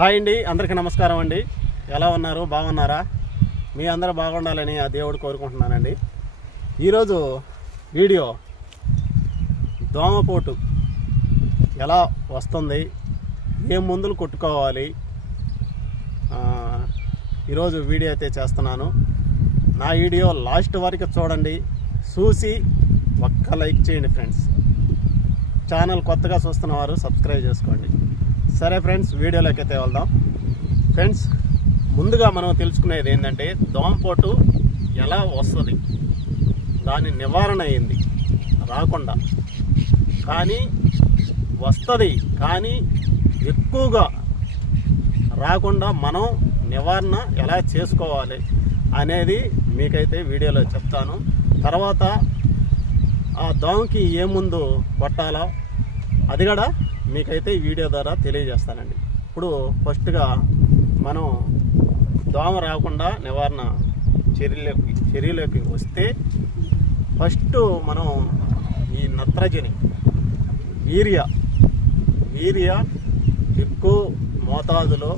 Hi అండి అందరికీ నమస్కారం అండి. ఎలా ఉన్నారు? బాగున్నారా? మీ అందరూ బాగుండాలని ఆ దేవుడు కోరుకుంటున్నానండి. ఈరోజు వీడియో దోమపోటు ఎలా వస్తుంది ఏ మందులు కొట్టుకోవాలి ఈరోజు వీడియో అయితే చేస్తున్నాను. నా వీడియో లాస్ట్ వరకు చూడండి చూసి ఒక్క లైక్ చేయండి ఫ్రెండ్స్. ఛానల్ కొత్తగా చూస్తున్నవారు సబ్స్క్రైబ్ చేసుకోండి. సరే ఫ్రెండ్స్ వీడియోలోకి అయితే వెళ్దాం. ఫ్రెండ్స్ ముందుగా మనం తెలుసుకునేది ఏంటంటే దోమపోటు ఎలా వస్తుంది? దాని నివారణ అయింది రాకుండా. కానీ వస్తుంది కానీ ఎక్కువగా రాకుండా మనం నివారణ ఎలా చేసుకోవాలి అనేది మీకైతే వీడియోలో చెప్తాను. తర్వాత ఆ దోమకి ఏ ముందు కొట్టాలో అది కూడా మీకైతే ఈ వీడియో ద్వారా తెలియజేస్తానండి. ఇప్పుడు ఫస్ట్గా మనం దోమ రాకుండా నివారణ చర్యలోకి చర్యలోకి వస్తే ఫస్ట్ మనం ఈ నత్రజని వీరియా వీరియా ఎక్కువ మోతాదులో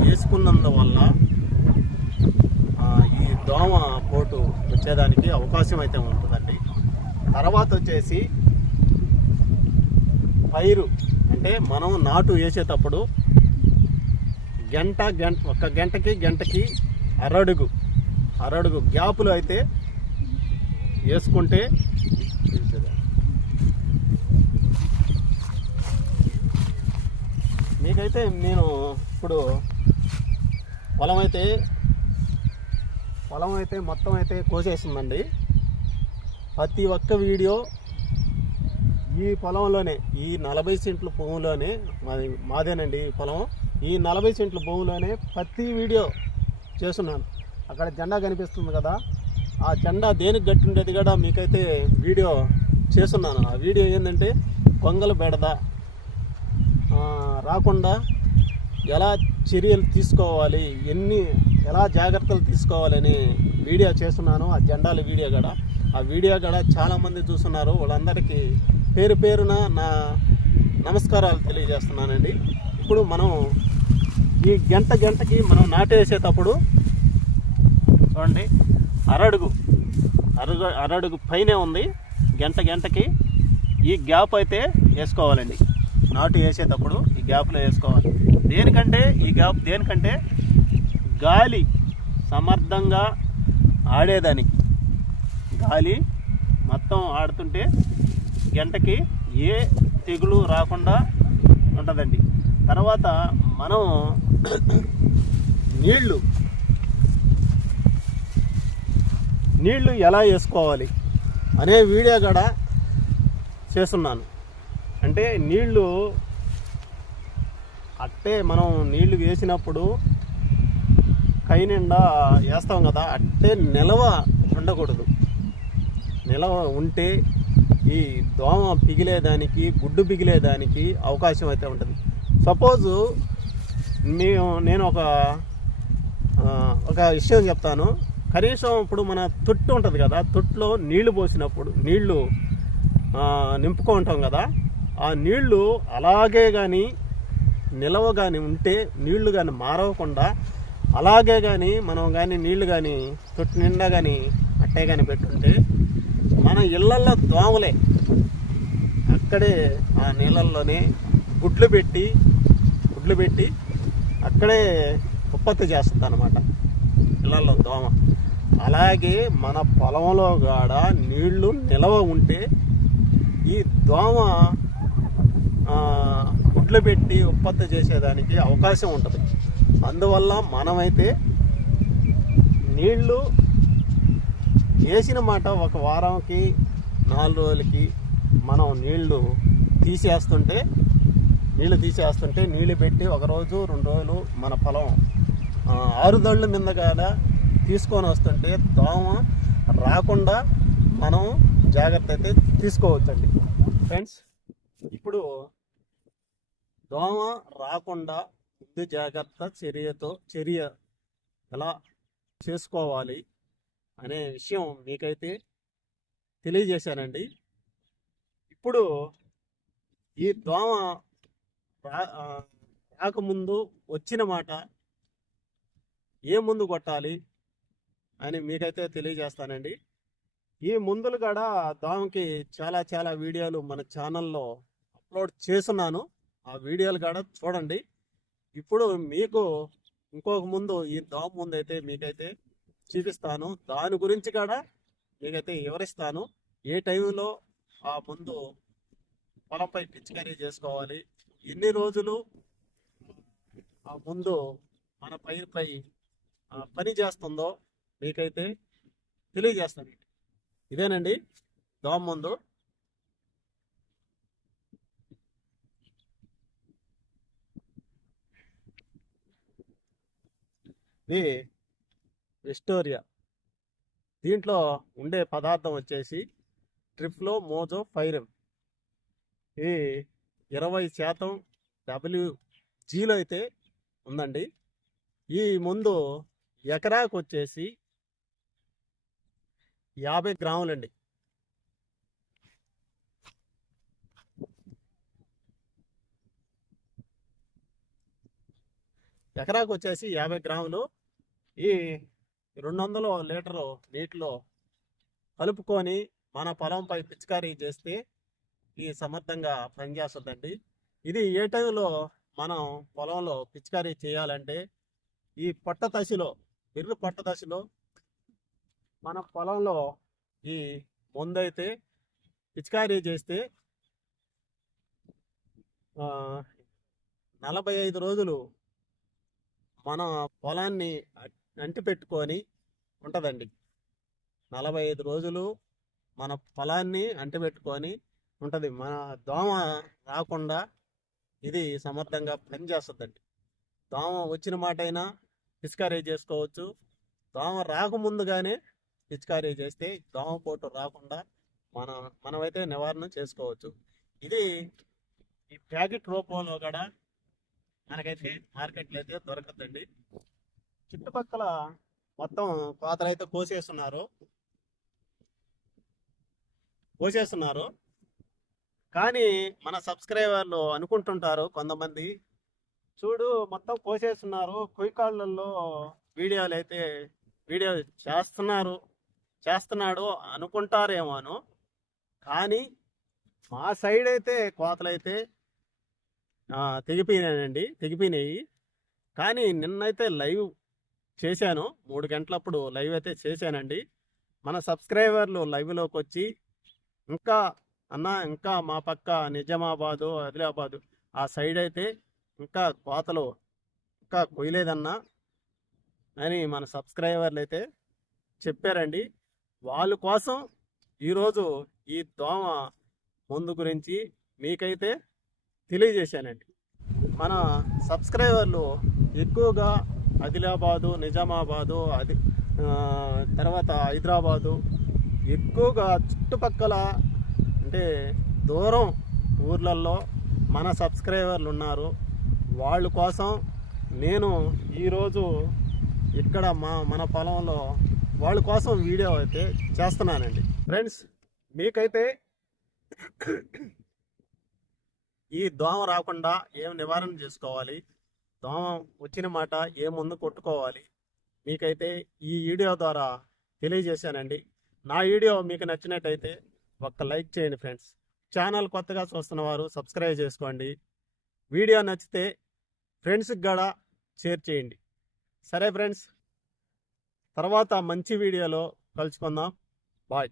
వేసుకున్నందువల్ల ఈ దోమ పోటు వచ్చేదానికి అవకాశం అయితే ఉంటుందండి. తర్వాత వచ్చేసి పైరు అంటే మనం నాటు వేసేటప్పుడు గంట గంట ఒక గంటకి గంటకి అరడుగు అరడుగు గ్యాపులు అయితే వేసుకుంటే మీకైతే నేను ఇప్పుడు పొలం అయితే పొలం అయితే మొత్తం అయితే కోసేస్తుందండి ప్రతి ఒక్క వీడియో ఈ పొలంలోనే ఈ నలభై సెంట్ల భూమిలోనే మాది మాదేనండి ఈ పొలం. ఈ నలభై సెంట్ల భూమిలోనే ప్రతి వీడియో చేస్తున్నాను. అక్కడ జెండా కనిపిస్తుంది కదా. ఆ జెండా దేనికి గట్టి ఉండేది కూడా మీకైతే వీడియో చేస్తున్నాను. ఆ వీడియో ఏంటంటే కొంగలు బెడద రాకుండా ఎలా చర్యలు తీసుకోవాలి ఎన్ని ఎలా జాగ్రత్తలు తీసుకోవాలని వీడియో చేస్తున్నాను. ఆ జెండాల వీడియో కూడా ఆ వీడియో కూడా చాలామంది చూస్తున్నారు. వాళ్ళందరికీ పేరు పేరున నా నమస్కారాలు తెలియజేస్తున్నానండి. ఇప్పుడు మనం ఈ గంట గంటకి మనం నాటేసేటప్పుడు చూడండి అరడుగు అరడు అరడుగు పైనే ఉంది. గంట గంటకి ఈ గ్యాప్ అయితే వేసుకోవాలండి. నాటు వేసేటప్పుడు ఈ గ్యాప్లో వేసుకోవాలి. దేనికంటే ఈ గ్యాప్ దేనికంటే గాలి సమర్థంగా ఆడేదానికి గాలి మొత్తం ఆడుతుంటే గంటకి ఏ తెగులు రాకుండా ఉంటుందండి. తర్వాత మనం నీళ్ళు నీళ్ళు ఎలా వేసుకోవాలి అనే వీడియో కూడా చేస్తున్నాను. అంటే నీళ్ళు అట్టే మనం నీళ్ళు వేసినప్పుడు కై నిండా వేస్తాం కదా అట్టే నిలవ ఉండకూడదు. నిలవ ఉంటే ఈ దోమ పిగిలేదానికి గుడ్డు పిగిలేదానికి అవకాశం అయితే ఉంటుంది. సపోజు మేము నేను ఒక ఒక విషయం చెప్తాను. కనీసం ఇప్పుడు మన తొట్టు ఉంటుంది కదా తొట్టులో నీళ్ళు పోసినప్పుడు నీళ్ళు నింపుకుంటాం కదా ఆ నీళ్ళు అలాగే కానీ నిలవ కానీ ఉంటే నీళ్ళు కానీ మారవకుండా అలాగే కానీ మనం కానీ నీళ్ళు కానీ తొట్టు నిండా కానీ అట్టే కానీ పెట్టుంటే మన ఇళ్ళల్లో దోమలే. అక్కడే ఆ నీళ్ళల్లోనే గుడ్లు పెట్టి గుడ్లు పెట్టి అక్కడే ఉత్పత్తి చేస్తుంది అనమాట ఇళ్ళల్లో దోమ. అలాగే మన పొలంలో కాడ నీళ్ళు నిలవ ఉంటే ఈ దోమ గుడ్లు పెట్టి ఉత్పత్తి చేసేదానికి అవకాశం ఉంటుంది. అందువల్ల మనమైతే నీళ్ళు చేసిన మాట ఒక వారంకి నాలుగు రోజులకి మనం నీళ్ళు తీసేస్తుంటే నీళ్ళు తీసేస్తుంటే నీళ్ళు పెట్టి ఒకరోజు రెండు రోజులు మన పొలం ఆ, ఆరుదళ్ళ మీద కదా తీసుకొని వస్తుంటే దోమ రాకుండా మనం జాగ్రత్త అయితే తీసుకోవచ్చండి. ఫ్రెండ్స్ ఇప్పుడు దోమ రాకుండా ముందు జాగ్రత్త చర్యతో చర్య ఎలా చేసుకోవాలి? అనే విషయం మీకైతే తెలియజేశానండి. ఇప్పుడు ఈ దోమ రాకముందు వచ్చిన మాట ఏ ముందు కొట్టాలి అని మీకైతే తెలియజేస్తానండి. ఈ ముందులు కూడా దోమకి చాలా చాలా వీడియోలు మన ఛానల్లో అప్లోడ్ చేస్తున్నాను. ఆ వీడియోలు కూడా చూడండి. ఇప్పుడు మీకు ఇంకొక ముందు ఈ దోమ ముందు అయితే మీకైతే చూపిస్తాను. దాని గురించి కూడా మీకైతే వివరిస్తాను. ఏ టైంలో ఆ ముందు పొలంపై పిచికారీ చేసుకోవాలి ఎన్ని రోజులు ఆ ముందు మన పైరుపై ఆ, పని చేస్తుందో మీకైతే తెలియజేస్తాను. ఇదేనండి దోమ ముందు. ఇది విస్టోరియా. దీంట్లో ఉండే పదార్థం వచ్చేసి ట్రిప్లో మోజో ఫైరమ్. ఇది ఇరవై శాతం డబ్ల్యూజీలో అయితే ఉందండి. ఈ ముందు ఎకరాకు వచ్చేసి యాభై గ్రాములండి. ఎకరాకు వచ్చేసి యాభై గ్రాములు. ఈ రెండు వందల లీటరు నీటిలో కలుపుకొని మన పొలంపై పిచికారీ చేస్తే ఈ సమర్థంగా పనిచేస్తుందండి. ఇది ఏ టైంలో మనం పొలంలో పిచికారీ చేయాలంటే ఈ పొట్ట దశలో బిర్రు పొట్ట దశలో మన పొలంలో ఈ ముందైతే పిచికారీ చేస్తే నలభై ఐదు రోజులు మన పొలాన్ని అంటి పెట్టుకొని ఉంటుందండి. నలభై ఐదు రోజులు మన పొలాన్ని అంటిపెట్టుకొని ఉంటుంది. మన దోమ రాకుండా ఇది సమర్థంగా పనిచేస్తుందండి. దోమ వచ్చిన మాట అయినా పిచికారీ చేసుకోవచ్చు. దోమ రాకముందుగానే పిచికారీ చేస్తే దోమ పోటు రాకుండా మన మనమైతే నివారణ చేసుకోవచ్చు. ఇది ఈ ప్యాకెట్ రూపంలో కూడా మనకైతే మార్కెట్లో అయితే దొరకదండి. చుట్టుపక్కల మొత్తం కోతలు అయితే కోసేస్తున్నారు. కోసేస్తున్నారు. కానీ మన సబ్స్క్రైబర్లు అనుకుంటుంటారు కొంతమంది చూడు మొత్తం కోసేస్తున్నారు. కుయ్కాళ్ళల్లో వీడియోలు అయితే వీడియో చేస్తున్నారు చేస్తున్నాడు అనుకుంటారేమోను. కానీ మా సైడ్ అయితే కోతలు అయితే తెగిపోయినాయండి తెగిపోయినాయి. కానీ నిన్నైతే లైవ్ చేశాను. మూడు గంటలప్పుడు లైవ్ అయితే చేశానండి. మన సబ్స్క్రైబర్లు లైవ్లోకి వచ్చి ఇంకా అన్న ఇంకా మా పక్క నిజామాబాదు ఆదిలాబాదు ఆ సైడ్ అయితే ఇంకా కోతలు ఇంకా కొయ్యలేదన్నా అని మన సబ్స్క్రైబర్లు అయితే చెప్పారండి. వాళ్ళ కోసం ఈరోజు ఈ దోమ మందు గురించి మీకైతే తెలియజేశానండి. మన సబ్స్క్రైబర్లు ఎక్కువగా ఆదిలాబాదు నిజామాబాదు అది తర్వాత హైదరాబాదు. ఎక్కువగా చుట్టుపక్కల అంటే దూరం ఊర్లలో మన సబ్స్క్రైబర్లు ఉన్నారు. వాళ్ళ కోసం నేను ఈరోజు ఇక్కడ మా మన పొలంలో వాళ్ళ కోసం వీడియో అయితే చేస్తున్నానండి. ఫ్రెండ్స్ మీకైతే ఈ దోమ రాకుండా ఏం నివారణ చేసుకోవాలి? దోమ వచ్చిన మాట ఏ ముందు కొట్టుకోవాలి? మీకైతే ఈ వీడియో ద్వారా తెలియజేశానండి. నా వీడియో మీకు నచ్చినట్టయితే ఒక్క లైక్ చేయండి ఫ్రెండ్స్. ఛానల్ కొత్తగా చూస్తున్న వారు సబ్స్క్రైబ్ చేసుకోండి. వీడియో నచ్చితే ఫ్రెండ్స్కి కూడా షేర్ చేయండి. సరే ఫ్రెండ్స్ తర్వాత మంచి వీడియోలో కలుసుకుందాం. బాయ్.